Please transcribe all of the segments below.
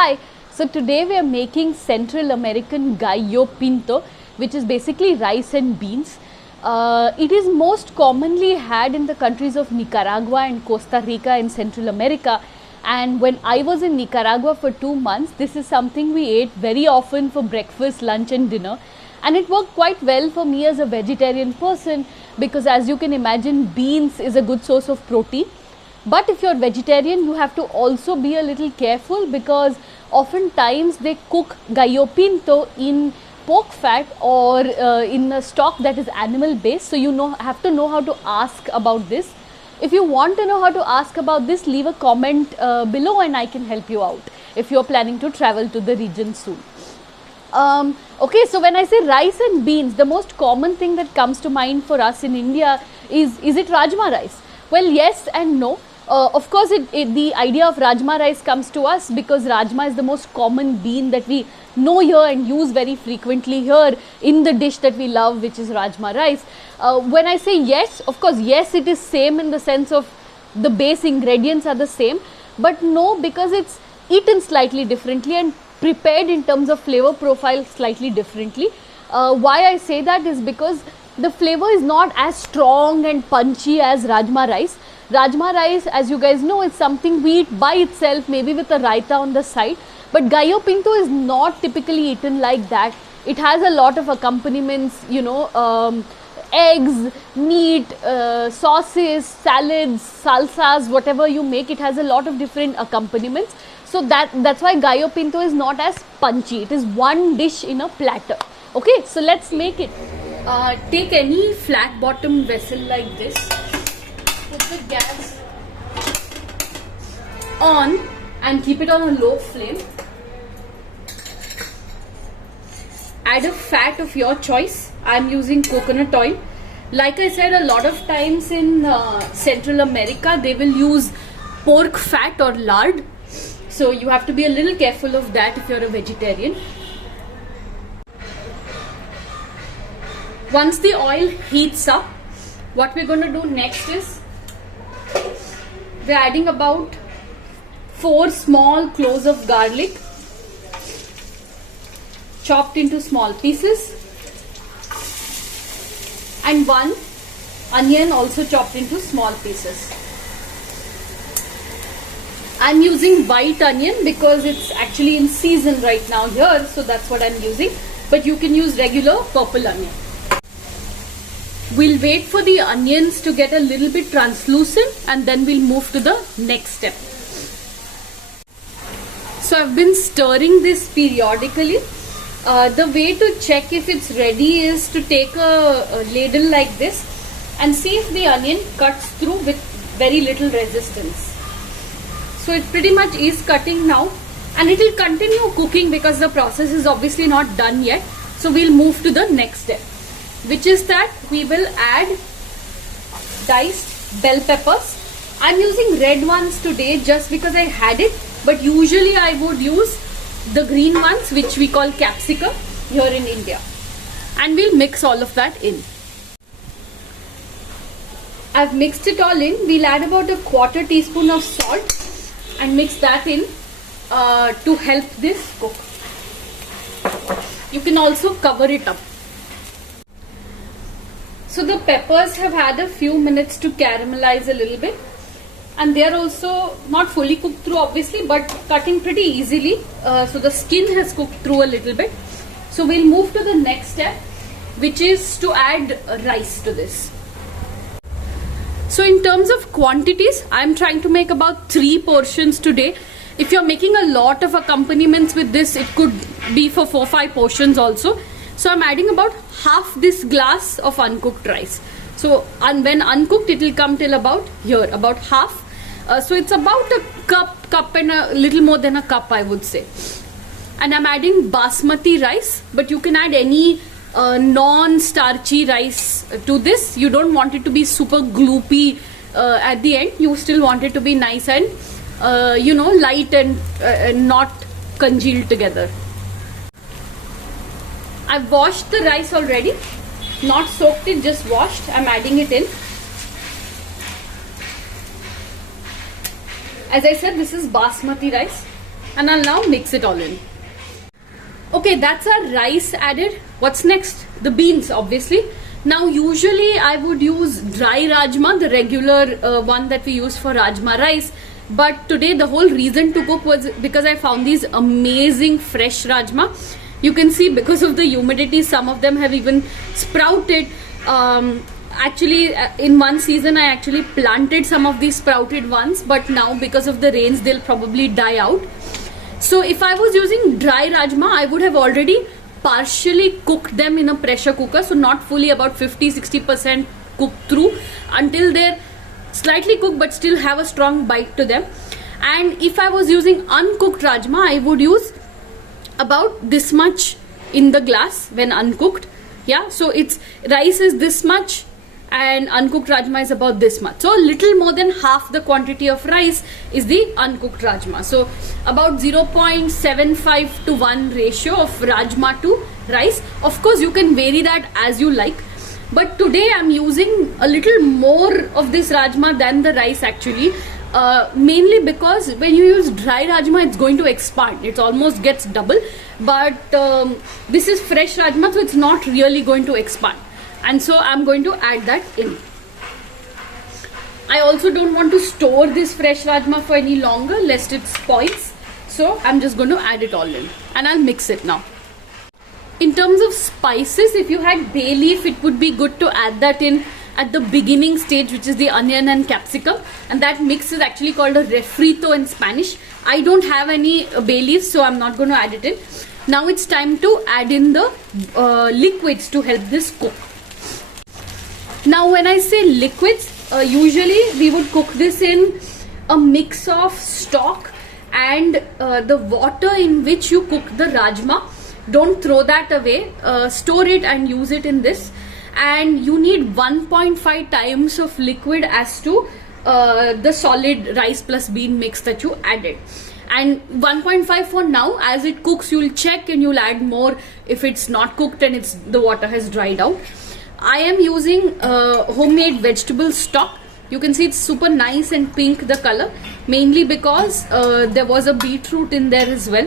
Hi, so today we are making Central American gallo pinto, which is basically rice and beans. It is most commonly had in the countries of Nicaragua and Costa Rica in Central America. And when I was in Nicaragua for 2 months, this is something we ate very often for breakfast, lunch, and dinner. And it worked quite well for me as a vegetarian person because, as you can imagine, beans is a good source of protein. But if you're vegetarian, you have to also be a little careful because oftentimes they cook gallo pinto in pork fat or in a stock that is animal based. So you have to know how to ask about this. If you want to know how to ask about this, leave a comment below and I can help you out if you're planning to travel to the region soon. Okay, so when I say rice and beans, the most common thing that comes to mind for us in India is it rajma rice? Well, yes and no. Of course, the idea of rajma rice comes to us because rajma is the most common bean that we know here and use very frequently here in the dish that we love, which is rajma rice. When I say yes, of course, yes, it is same in the sense of the base ingredients are the same, but no, because it's eaten slightly differently and prepared in terms of flavor profile slightly differently. Why I say that is because the flavor is not as strong and punchy as rajma rice. Rajma rice, as you guys know, is something we eat by itself, maybe with a raita on the side. But gallo pinto is not typically eaten like that. It has a lot of accompaniments, eggs, meat, sauces, salads, salsas, whatever you make. It has a lot of different accompaniments. So that's why gallo pinto is not as punchy. It is one dish in a platter. Okay, so let's make it. Take any flat bottom vessel like this. Put the gas on and keep it on a low flame. Add a fat of your choice. I am using coconut oil. Like I said, a lot of times in Central America they will use pork fat or lard. So you have to be a little careful of that if you're a vegetarian. Once the oil heats up, what we're going to do next is we're adding about 4 small cloves of garlic chopped into small pieces and 1 onion also chopped into small pieces. I'm using white onion because it's actually in season right now here, so that's what I'm using, but you can use regular purple onion. We'll wait for the onions to get a little bit translucent and then we'll move to the next step. So I've been stirring this periodically. The way to check if it's ready is to take a ladle like this and see if the onion cuts through with very little resistance. So it pretty much is cutting now and it will continue cooking because the process is obviously not done yet. So we'll move to the next step, which is that we will add diced bell peppers. I'm using red ones today just because I had it, but usually I would use the green ones, which we call capsicum here in India. And we'll mix all of that in. I've mixed it all in. We'll add about a 1/4 teaspoon of salt and mix that in to help this cook. You can also cover it up. So the peppers have had a few minutes to caramelize a little bit and they are also not fully cooked through obviously, but cutting pretty easily. So the skin has cooked through a little bit. So we'll move to the next step, which is to add rice to this. So in terms of quantities, I'm trying to make about 3 portions today. If you're making a lot of accompaniments with this, it could be for 4-5 portions also. So I'm adding about half this glass of uncooked rice. So when uncooked, it will come till about here, about half. So it's about a cup and a little more than a cup, I would say. And I'm adding basmati rice, but you can add any non-starchy rice to this. You don't want it to be super gloopy at the end. You still want it to be nice and light and not congealed together. I've washed the rice already, not soaked it, just washed. I'm adding it in. As I said, this is basmati rice. And I'll now mix it all in. Okay, that's our rice added. What's next? The beans, obviously. Now usually I would use dry rajma, the regular one that we use for rajma rice. But today the whole reason to cook was because I found these amazing fresh rajma. You can see because of the humidity, some of them have even sprouted. Actually, in one season I actually planted some of these sprouted ones, but now because of the rains they'll probably die out. So if I was using dry rajma, I would have already partially cooked them in a pressure cooker, so not fully, about 50-60% cooked through, until they're slightly cooked but still have a strong bite to them. And if I was using uncooked rajma, I would use about this much in the glass when uncooked. Yeah, so it's rice is this much and uncooked rajma is about this much. So a little more than half the quantity of rice is the uncooked rajma. So about 0.75 to 1 ratio of rajma to rice. Of course you can vary that as you like, but today I'm using a little more of this rajma than the rice actually, mainly because when you use dry rajma it's going to expand, it almost gets double, but this is fresh rajma, so it's not really going to expand. And so I'm going to add that in. I also don't want to store this fresh rajma for any longer lest it spoils. So I'm just going to add it all in and I'll mix it now. In terms of spices, if you had bay leaf, it would be good to add that in at the beginning stage, which is the onion and capsicum. And that mix is actually called a refrito in Spanish. I don't have any bay leaves, so I'm not going to add it in. Now it's time to add in the liquids to help this cook. Now when I say liquids, usually we would cook this in a mix of stock and the water in which you cook the rajma. Don't throw that away, store it and use it in this. And you need 1.5 times of liquid as to the solid rice plus bean mix that you added. And 1.5 for now. As it cooks, you'll check and you'll add more if it's not cooked and the water has dried out. I am using homemade vegetable stock. You can see it's super nice and pink, the color, mainly because there was a beetroot in there as well,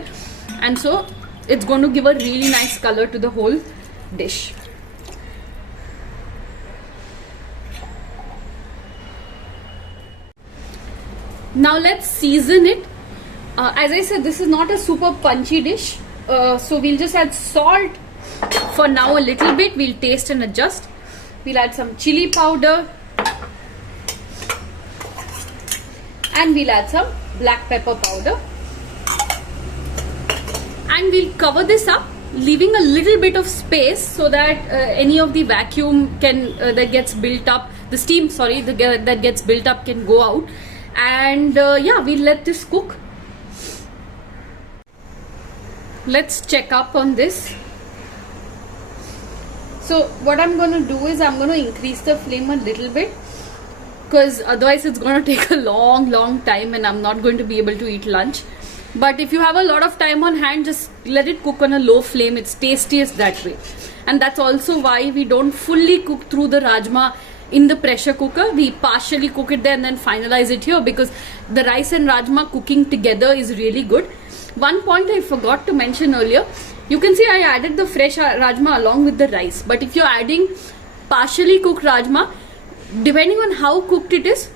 and so it's going to give a really nice color to the whole dish. Now let's season it. As I said, this is not a super punchy dish, so we'll just add salt for now, a little bit. We'll taste and adjust. We'll add some chili powder and we'll add some black pepper powder, and we'll cover this up, leaving a little bit of space so that any of the vacuum that gets built up, the steam, sorry, that gets built up can go out. And yeah, we'll let this cook. Let's check up on this. So what I'm going to do is I'm going to increase the flame a little bit, because otherwise it's going to take a long time and I'm not going to be able to eat lunch. But if you have a lot of time on hand, just let it cook on a low flame. It's tastiest that way. And that's also why we don't fully cook through the rajma in the pressure cooker. We partially cook it there and then finalize it here, because the rice and rajma cooking together is really good. One point I forgot to mention earlier, you can see I added the fresh rajma along with the rice. But if you're adding partially cooked rajma, depending on how cooked it is,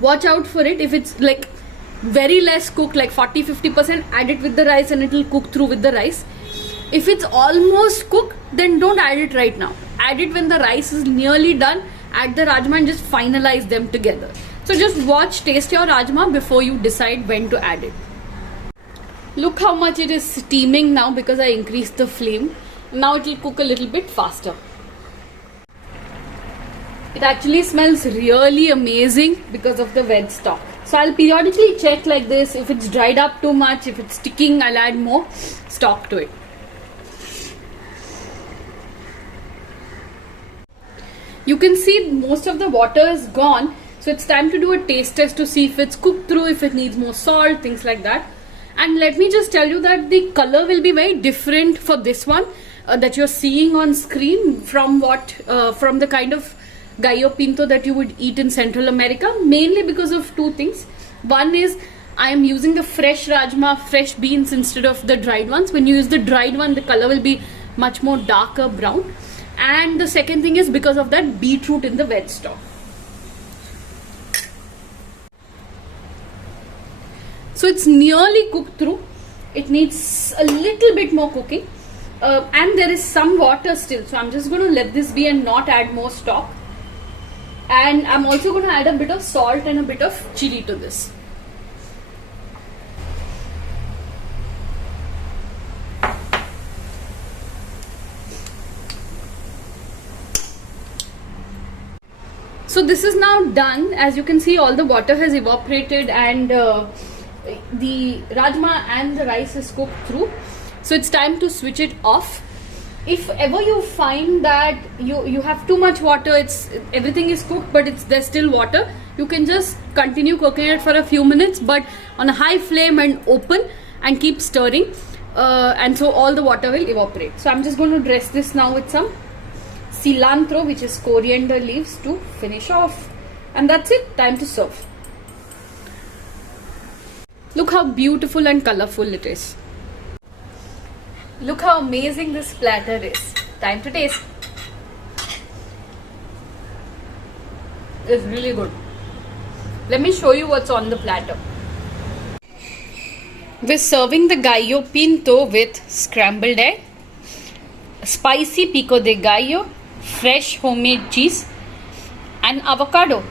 watch out for it. If it's like very less cooked, like 40-50%, add it with the rice and it will cook through with the rice. If it's almost cooked, then don't add it right now. Add it when the rice is nearly done. Add the rajma and just finalize them together. So just watch, taste your rajma before you decide when to add it. Look how much it is steaming now because I increased the flame. Now it will cook a little bit faster. It actually smells really amazing because of the veg stock. So I'll periodically check like this. If it's dried up too much, if it's sticking, I'll add more stock to it. You can see most of the water is gone. So it's time to do a taste test to see if it's cooked through, if it needs more salt, things like that. And let me just tell you that the color will be very different for this one that you're seeing on screen from from the kind of gallo pinto that you would eat in Central America, mainly because of two things. One is I am using the fresh rajma, fresh beans instead of the dried ones. When you use the dried one, the color will be much more darker brown. And the second thing is because of that beetroot in the veg stock. So it's nearly cooked through. It needs a little bit more cooking. And there is some water still. So I'm just going to let this be and not add more stock. And I'm also going to add a bit of salt and a bit of chili to this. So this is now done. As you can see, all the water has evaporated and the rajma and the rice is cooked through. So it's time to switch it off. If ever you find that you have too much water, everything is cooked but there's still water, you can just continue cooking it for a few minutes, but on a high flame and open, and keep stirring, and so all the water will evaporate. So I'm just going to dress this now with some cilantro, which is coriander leaves, to finish off, and that's it. Time to serve. Look how beautiful and colorful it is. Look how amazing this platter is. Time to taste. It's really good. Let me show you what's on the platter. We're serving the gallo pinto with scrambled egg, spicy pico de gallo, fresh homemade cheese, and avocado.